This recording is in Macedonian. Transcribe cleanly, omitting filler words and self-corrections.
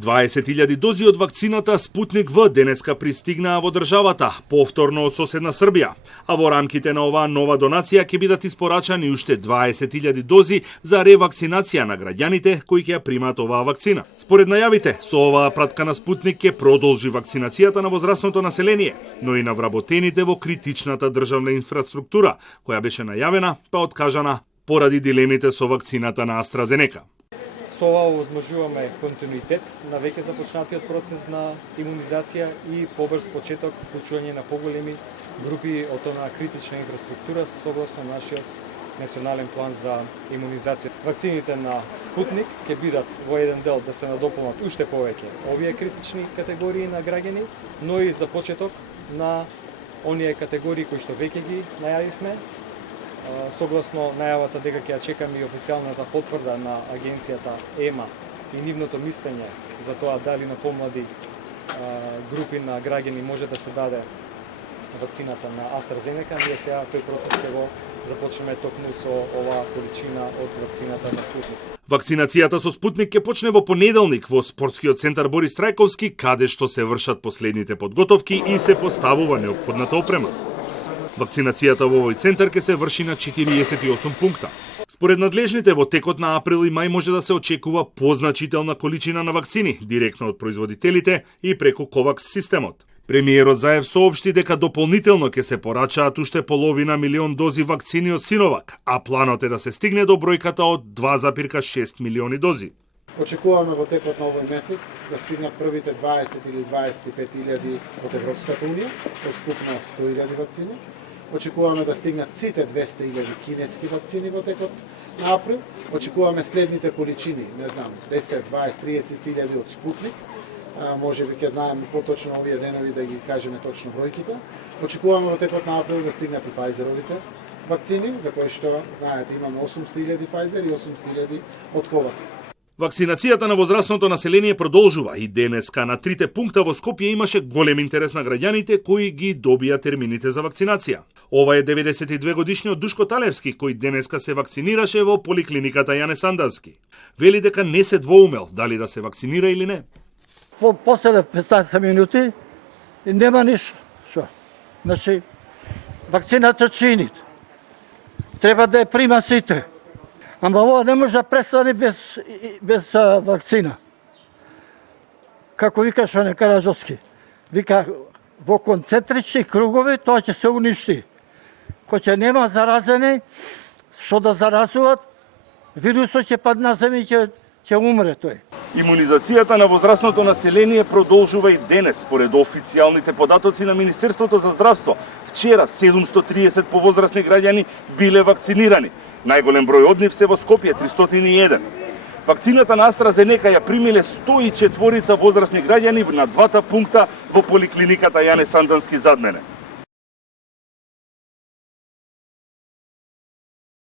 20.000 дози од вакцината Спутник В денеска пристигнаа во државата, повторно од соседна Србија, а во рамките на оваа нова донација ќе бидат испорачани уште 20.000 дози за ревакцинација на граѓаните кои ќе ја примаат оваа вакцина. Според најавите, со оваа пратка на Спутник ќе продолжи вакцинацијата на возрастното население, но и на вработените во критичната државна инфраструктура, која беше најавена па откажана поради дилемите со вакцината на AstraZeneca. Со ова овозможуваме континуитет на веќе започнатиот процес на имунизација и побрз почеток вклучување на поголеми групи од онаа критична инфраструктура согласно нашиот национален план за имунизација. Вакцините на Спутник ќе бидат во еден дел да се надополнат уште повеќе овие критични категории на граѓани, но и за почеток на оние категории кои што веќе ги најавивме, согласно најавата дека ќе ја чекаме и официјалната потврда на агенцијата ЕМА и нивното мислење за тоа дали на помлади групи на граѓани може да се даде вакцината на AstraZeneca, ние сега тој процес ќе го започнеме токму со оваа количина од вакцината на Спутник. Вакцинацијата со Спутник ќе почне во понеделник во спортскиот центар Борис Трајковски, каде што се вршат последните подготовки и се поставува неопходната опрема. Вакцинацијата во овој центар ќе се врши на 48 пункта. Според надлежните, во текот на април и мај може да се очекува позначителна количина на вакцини, директно од производителите и преку COVAX системот. Премиерот Заев соопшти дека дополнително ќе се порачаат уште половина милион дози вакцини од Синовак, а планот е да се стигне до бројката од 2,6 милиони дози. Очекуваме во текот на овој месец да стигнат првите 20 или 25.000 од Европската унија, од скупно 100.000 вакцини. Очекуваме да стигнат сите 200.000 кинески вакцини во текот на април. Очекуваме следните количини, 10, 20, 30.000 од Спутник. Може би ќе знаеме поточно овие денови да ги кажеме точно бројките. Очекуваме во текот на април да стигнат и Pfizeровите вакцини, за кои што знаете имаме 800.000 Pfizer и 800.000 од COVAX. Вакцинацијата на возрастното население продолжува и денеска на трите пункта во Скопје имаше голем интерес на граѓаните кои ги добија термините за вакцинација. Ова е 92 годишниот Душко Талевски кој денеска се вакцинираше во поликлиниката Јане Сандански. Вели дека не се двоумел дали да се вакцинира или не. После 15 минути и нема ништо. Значи, вакцината чинит. Треба да ја прима сите. Ама ова не може да престане без вакцина. Како вика Шоне Караджовски, вика во концентрични кругови тоа ќе се уништи. Кој ќе нема заразени, што да заразуват, вирусот ќе падне на земја и ќе умре тој. Имунизацијата на возрастното население продолжува и денес, според официјалните податоци на Министерството за здравство. Вчера 730 повозрастни граѓани биле вакцинирани. Најголем број од нив се во Скопје 301. Вакцината на AstraZeneca ја примиле 104 возрастни граѓани на двата пункта во поликлиниката Јане Сандански зад мене.